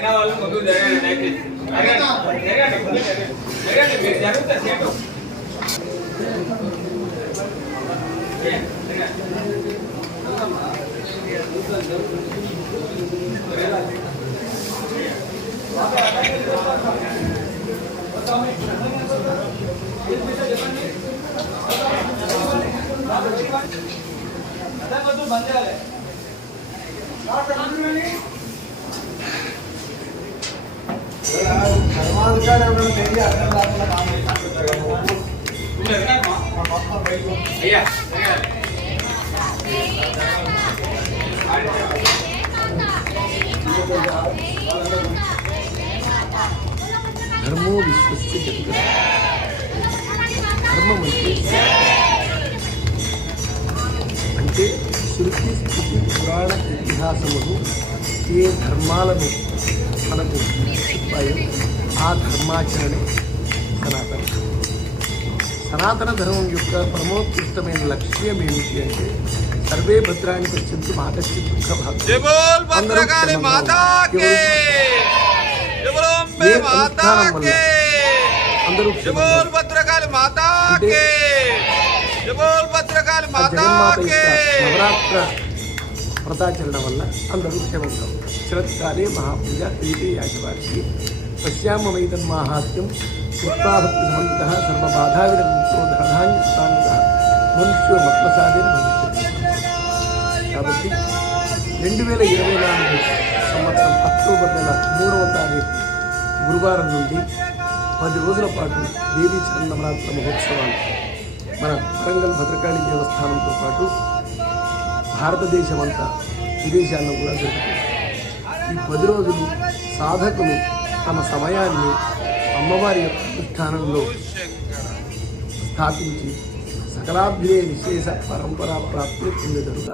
అయిన వాళ్ళు ముందు జరగండి దయచేసి జరగండి మీరు జరుగుతా సేటు బంద్ చేయాలి అయ్యా ధర్మో విశ్వస్య జగతః ధర్మం అంటే శృతి స్మృతి పురాణ ఇతిహాసములు ఏ ధర్మాలను మనకు చెప్పాయో ఆ ధర్మాచరణే సనాతన సనాతన ధర్మం యొక్క పరమోత్కృష్టమైన లక్ష్యం ఏమిటి అంటే సర్వే భద్రాన్ని పశ్యంతు మాకస్య అందరూ నవరాత్ర వ్రతాచరణ వల్ల అందరూ క్షేమంటాం. శరత్కాలే మహాపూజ క్రీతే యాజవార్షి పశ్యామ వైతన్మాహాత్మ్యం ఉత్పాభక్తి సమన్విత సర్వబాధావిరముక్తో ధనాన్యస్థానిత మనుష్యో మత్ప్రసాదేన భవిష్యతి. కాబట్టి 2024 సంవత్సరం అక్టోబర్ నెల 3వ తారీఖు గురువారం నుండి 10 రోజుల పాటు దేవీ నవరాత్ర మహోత్సవాలు మన వరంగల్ భద్రకాళి దేవస్థానంతో పాటు భారతదేశమంతా విదేశాల్లో కూడా జరుగుతుంది. ఈ 10 రోజులు సాధకులు తమ సమయాన్ని అమ్మవారి యొక్క అనుష్ఠానంలో స్థాపించి సకలాభ్యుదయ విశేష పరంపరా ప్రాప్తి పొందేదరుగా